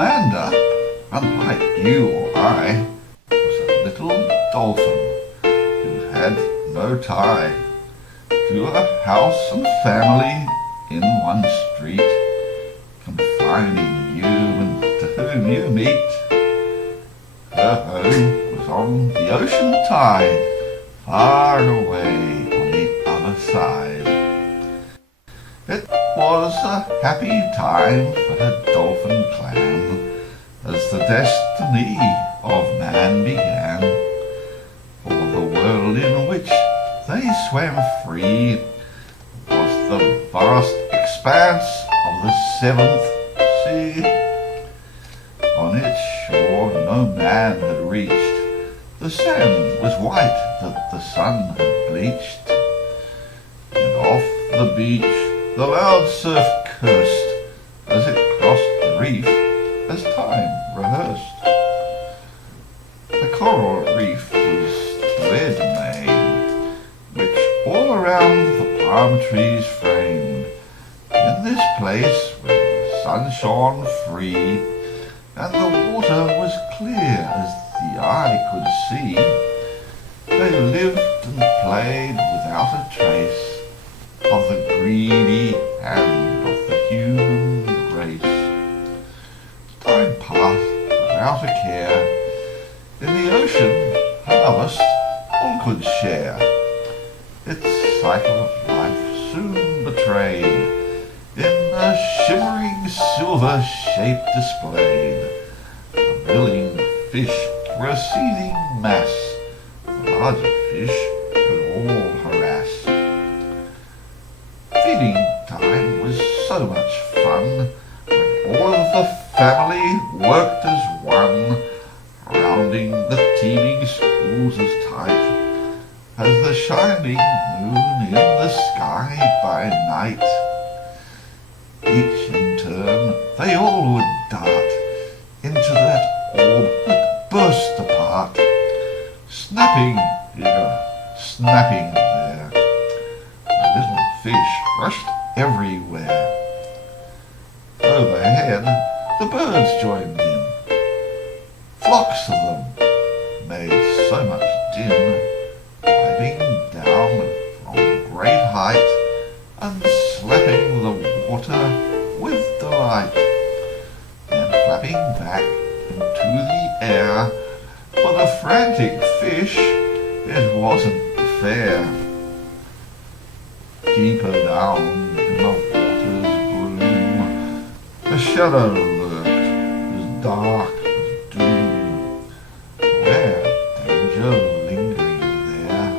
salamander, unlike you or I, was a little dolphin who had no tie to a house and family in one street, confining you and to whom you meet. Her home was on the ocean tide, far away on the other side. It was a happy time for the dolphin clan, as the destiny of man began. For the world in which they swam free was the vast expanse of the seventh sea. On its shore no man had reached, the sand was white that the sun had bleached, and off the beach the loud surf cursed as it crossed the reef as time rehearsed. The coral reef was red made, which all around the palm trees framed. In this place where the sun shone free, and the water was clear as the eye could see, they lived and played without a trace of the greedy hand of the human race. Time passed without a care. In the ocean, harvest all could share. Its cycle of life soon betrayed in a shimmering silver shape displayed. The milling fish were a seething mass. The larger fish could all harass. Feeding time was so much fun when all of the family worked as one, rounding the teeming schools as tight as the shining moon in the sky by night. Each in turn they all would dart into that orb that burst apart, snapping here, snapping there. The little fish rushed everywhere. Overhead the birds joined in. Flocks of them made so much din, diving down from great height and slapping the water with delight, then flapping back into the air. For the frantic fish it wasn't fair. Deeper down in the water's gloom, a shadow lurked as dark as doom. Where danger lingering there,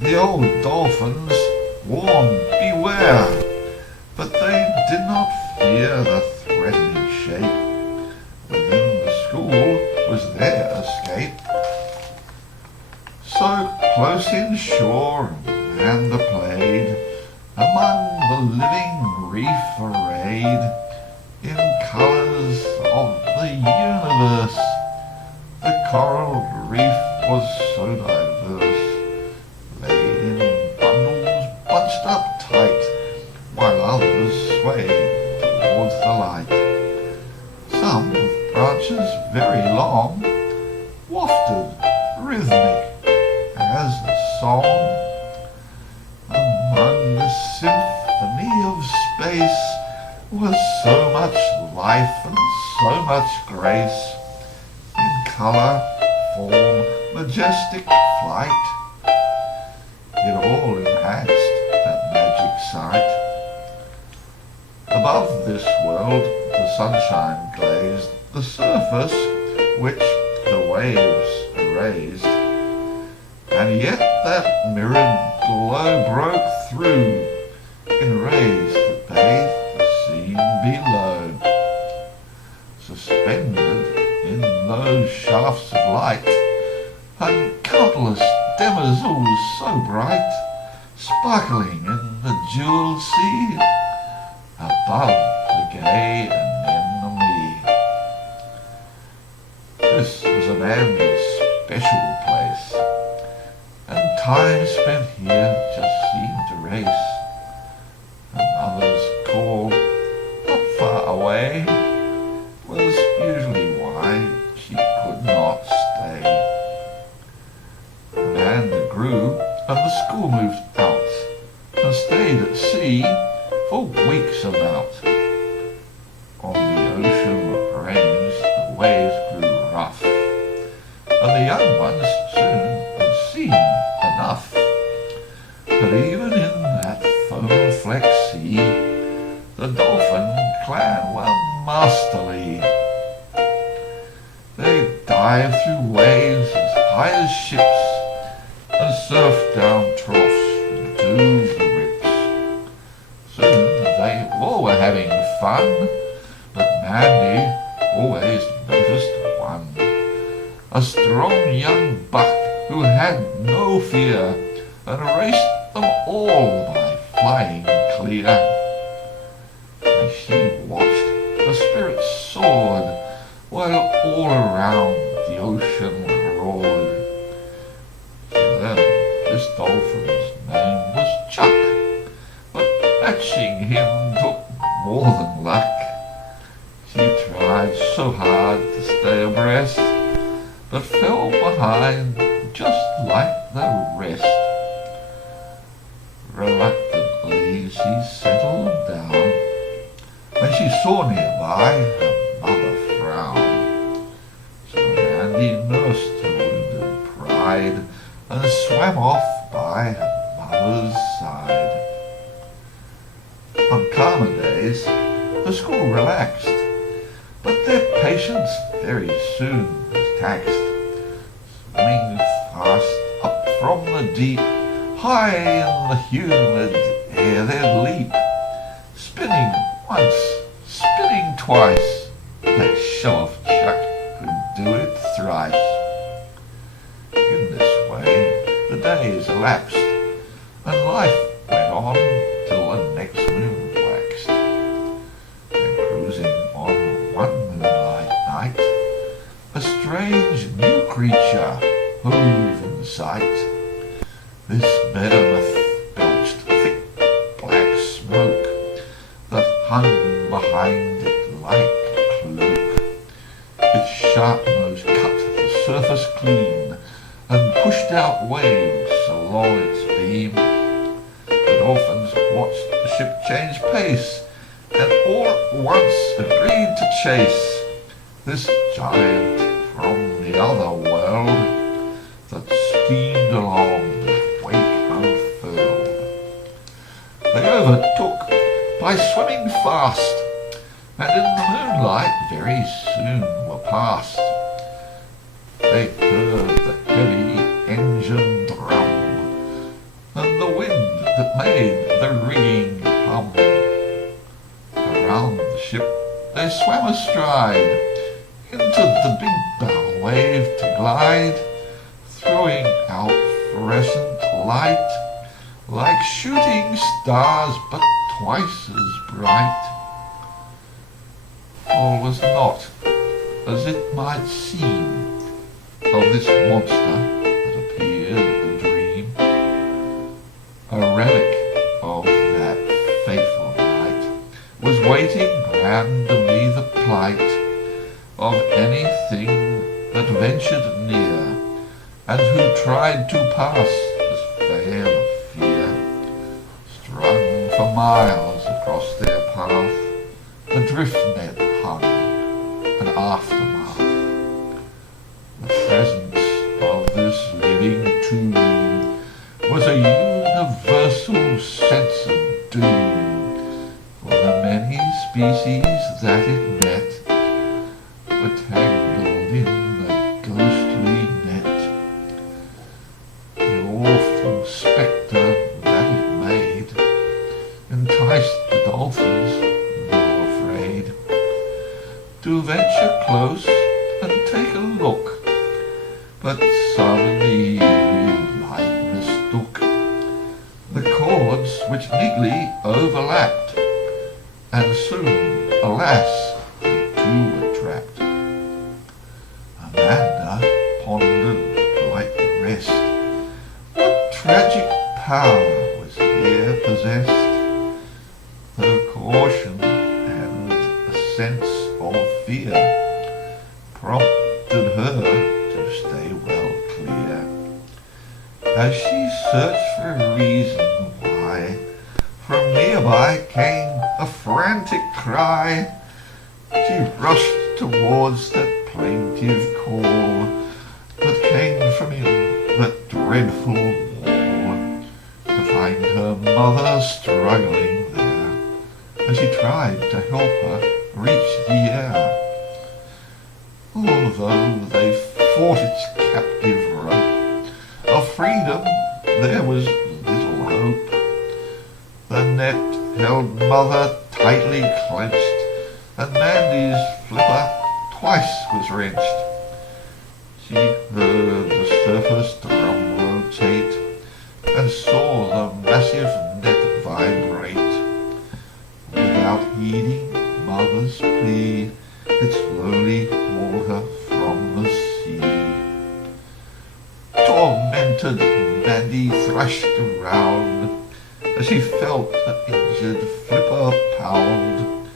the old dolphins warned beware, but they did not fear the threatening shape. Within the school was their escape. So close inshore Amanda played among the living reef arrayed in colours of the universe. The coral reef was so diverse, laid in bundles bunched up tight, while others swayed towards the light. Some with branches very long wafted rhythmic as a song. Among the symphony of space was so much life and so much grace, in colour, form, majestic flight. It all enhanced that magic sight. Above this world the sunshine glazed the surface which the waves erased, and yet that mirrored glow broke through in rays that bathed the scene below. Suspended in those shafts of light hung countless demoiselles so bright, sparkling in the jewelled sea, above the gay anemone. This was Amanda's special place, and time spent here just seemed to race. And others called, not far away, was masterly. They dive through waves as high as ships and surf down troughs into the rips. Soon they all were having fun, but Mandy always noticed one, a strong young buck who had no fear and raced them all by flying clear. As she watched, the spirit soared, while all around the ocean roared. She learned this dolphin's name was Chuck, but matching him took more than luck. She tried so hard to stay abreast, but fell behind just like the rest. Reluctantly she settled down when she saw nearby her mother frown. So Mandy nursed her wounded pride and swam off by her mother's side. On calmer days the school relaxed, but their patience very soon was taxed. Swimming fast up from the deep, high in the humid air they'd leap, spinning once, spinning twice. That show-off Chuck could do it thrice. In this way the days elapsed, and life went on till the next moon waxed. Then cruising on one moonlight night, a strange new creature hove in sight. This behemoth belched thick black smoke that hung behind it like a cloak. Its sharp nose cut the surface clean and pushed out waves along its beam. The dolphins watched the ship change pace and all at once agreed to chase this giant from the other world that steamed along with wake unfurled. They overtook by swimming fast, and in the moonlight very soon were past. They heard the heavy engine drum and the wind that made the ringing hum. Around the ship they swam astride, into the big bow wave to glide, throwing out fluorescent light like shooting stars but twice as bright. All was not as it might seem of this monster that appeared a dream, a relic of that fateful night was waiting randomly the plight of anything that ventured near and who tried to pass this veil of fear. Strung for miles across their path, a drift net hung, an aftermath. The presence of this living tomb was a universal sense of doom, for the many species that it met were tangled in the ghostly net. The awful spectre that it made enticed the dolphins, though afraid, to venture close and take a look, but some in the eerie light mistook the cords which neatly overlapped, and soon, alas, they too were trapped. Amanda pondered like the rest. What tragic power was here possessed? Though caution and a sense of fear prompted her to stay well clear. As she searched for a reason why, from nearby came a frantic cry. She rushed towards that plaintive call that came from in that dreadful wall, to find her mother struggling there, and she tried to help her reach the mother tightly clenched, and Mandy's flipper twice was wrenched. She heard the surface drum rotate, and saw the massive net vibrate. Without heeding mother's plea, it slowly hauled her from the sea. Tormented, Mandy thrashed around as she felt the injured flipper pound.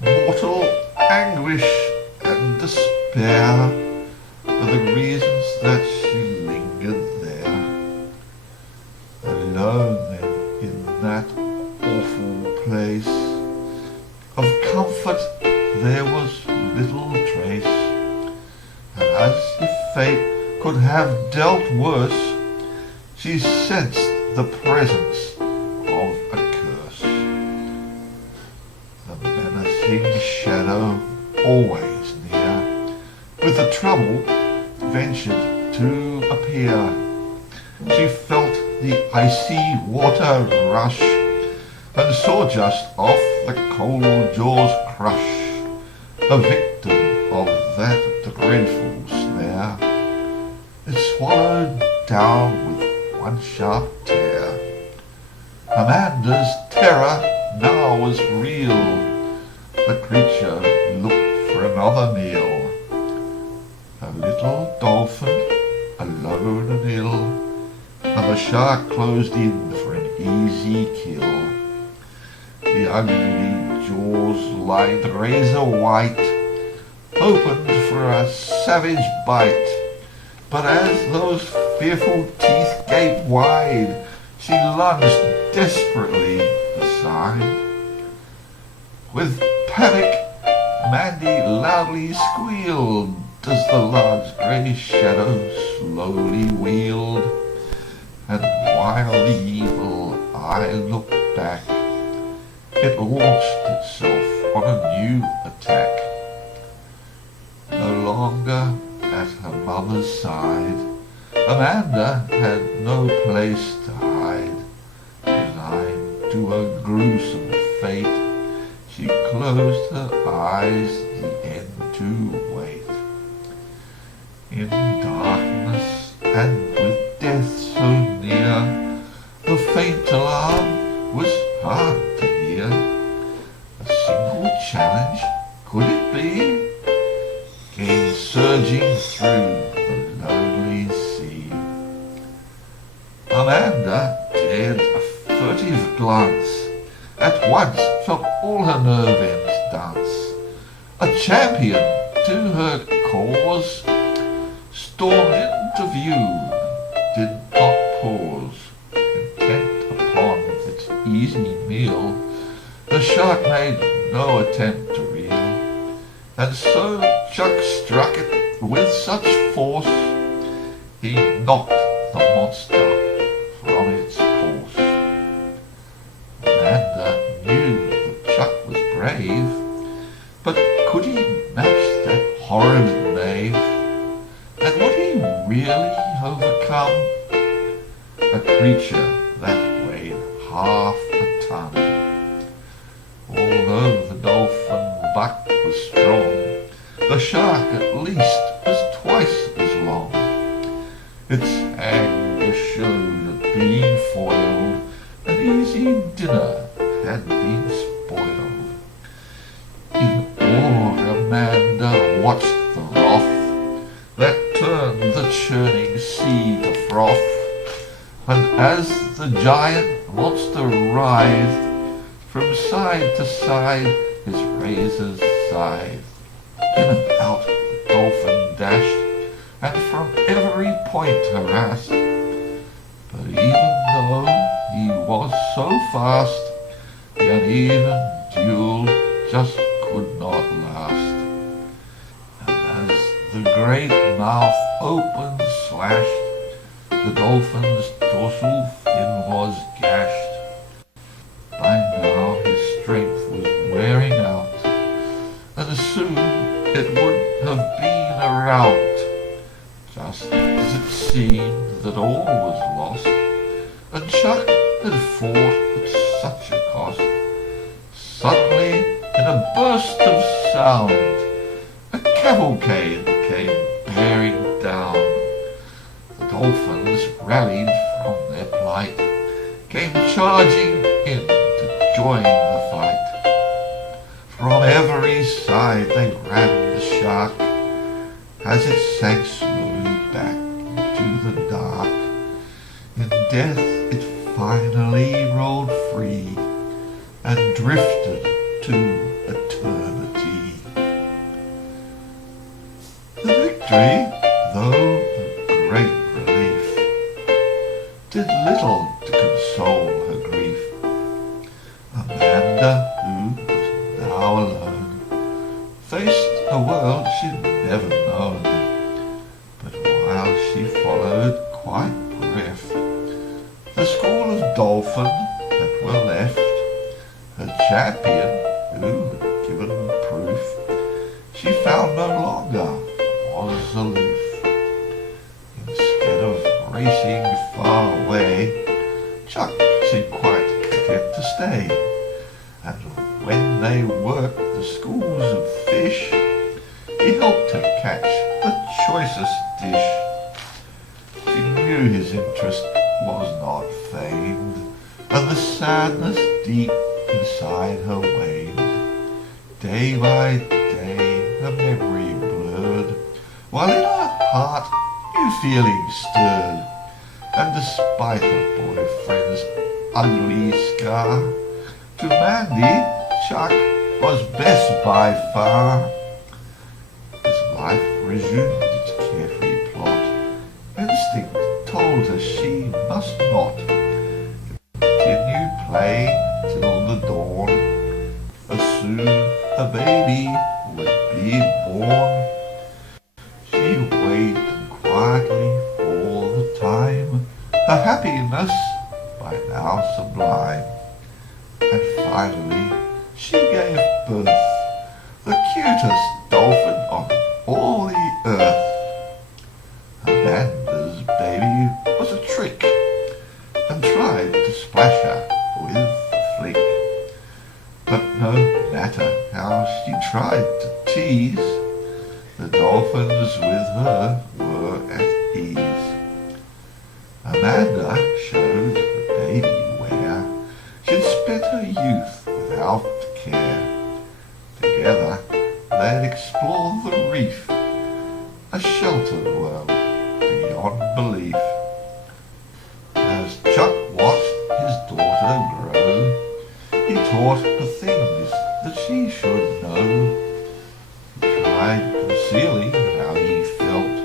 Mortal anguish and despair are the reasons that she lingered there. Alone then in that awful place, of comfort there was little trace, and as if fate could have dealt worse, she sensed the presence of a curse. The menacing shadow always near, with the trouble ventured to appear. She felt the icy water rush, and saw just off the cold jaws crush a victim of that dreadful snare. It swallowed down with one sharp tear. Amanda's terror now was real. The creature looked for another meal. A little dolphin, alone and ill, and the shark closed in for an easy kill. The ugly jaws lined razor white, opened for a savage bite. But as those fearful teeth gaped wide, she lunged desperately aside. With panic, Mandy loudly squealed as the large grey shadow slowly wheeled. And while the evil eye looked back, it launched itself on a new attack. No longer at her mother's side, Amanda had no place to hide. Resigned to a gruesome fate, she closed her eyes the end to wait. In darkness and with death so near, the faint alarm was hard to hear. A single challenge, could it be? Came surging through the lonely sea. Amanda dared a furtive glance, at once felt all her nerve ends dance. A champion to her cause stormed into view, did not pause. Intent upon its easy meal, the shark made no attempt to reel, and so Chuck struck it with such force, he knocked the monster from its course. Amanda knew that Chuck was brave, but could he match that horrid knave? And would he really overcome a creature that weighed half a ton? Although the dolphin buck was strong, the shark at least was twice as long. Its anger showed at being foiled, an easy dinner had been spoiled. In awe Amanda watched the wrath that turned the churning sea to froth, and as the giant monster writhed from side to side his razor's scythe, in and out the dolphin dashed, and from every point harassed. But even though he was so fast, the uneven duel just could not last. And as the great mouth open slashed, the dolphin's dorsal fin was gashed. By now his strength was wearing out, and soon it would have been a rout. Just as it seemed that all was lost, and Chuck had fought at such a cost, suddenly, in a burst of sound, a cavalcade came bearing down. The dolphins rallied from their plight, came charging in to join the fight. From every side they ran the shark, as it sank slowly back into the dark. In death it finally rolled free and drifted to eternity. The victory, though a great relief, did little to console her grief. Amanda, who was now alone, faced a world she'd never known. But while she followed quite bereft the school of Dolphin that were left, her champion, who had given proof she found no longer was aloof. Instead of racing far away, Chuck seemed quite content to stay. And when they worked the schools of fish, he helped her catch the choicest dish. She knew his interest was not feigned, and the sadness deep inside her waned. Day by day her memory blurred, while in her heart new feelings stirred. And despite her boyfriend's ugly scar, to Mandy, Chuck was best by far. As life resumed its carefree plot, instinct told her she must not continue playing till the dawn, as soon a baby would be born. She waited quietly for the time, her happiness by now sublime, and finally she gave birth, the cutest dolphin on all the earth. Amanda's baby was a trick, and tried to splash her with a flick. But no matter how she tried to tease, the dolphins with her were at ease. Amanda showed the baby where she'd spent her youth without care. Together they'd explored the reef, a sheltered world beyond belief. As Chuck watched his daughter grow, he taught her things that she should know. He tried concealing how he felt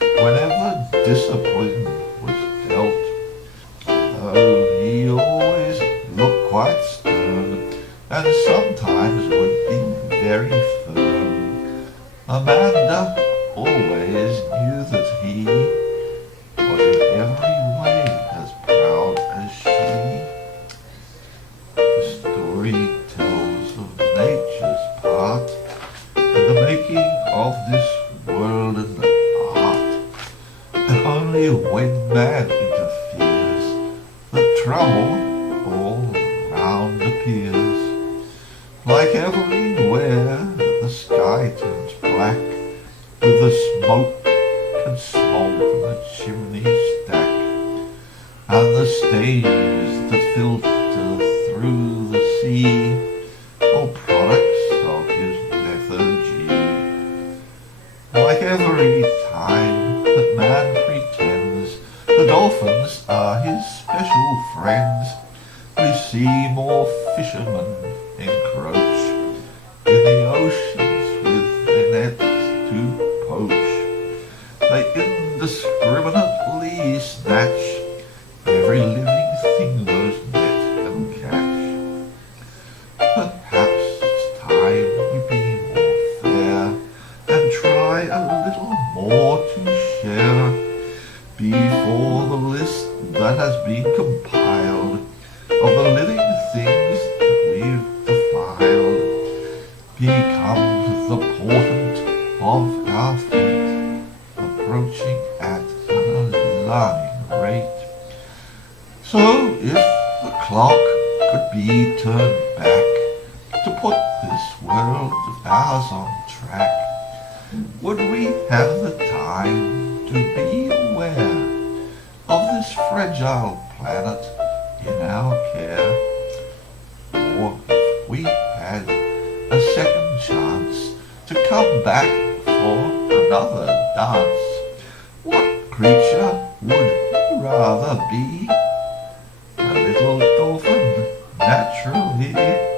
whenever discipline was dealt, though he always looked quite stern and sometimes would be very firm. Amanda always knew that he was in every way as proud as she. The story tells of nature's part and the making of this world and art, and only when man interferes that trouble all around appears. Like everywhere the sky turns black with the smoke and smoke from the chimney stack, and the stains that filter through the sea, all products of his lethargy. Like every time that man pretends the dolphins are his special friends, we see more fishermen encroach in the oceans with their nets to poach. They indiscriminately snatch every living thing those nets can catch. Perhaps it's time we be more fair and try a little more to share before the list that has been compiled of the living things that we've defiled becomes the portent of our fate, approaching at an alarming rate. So if the clock could be turned back to stars on track, would we have the time to be aware of this fragile planet in our care? Or if we had a second chance to come back for another dance, what creature would you rather be? A little dolphin, naturally.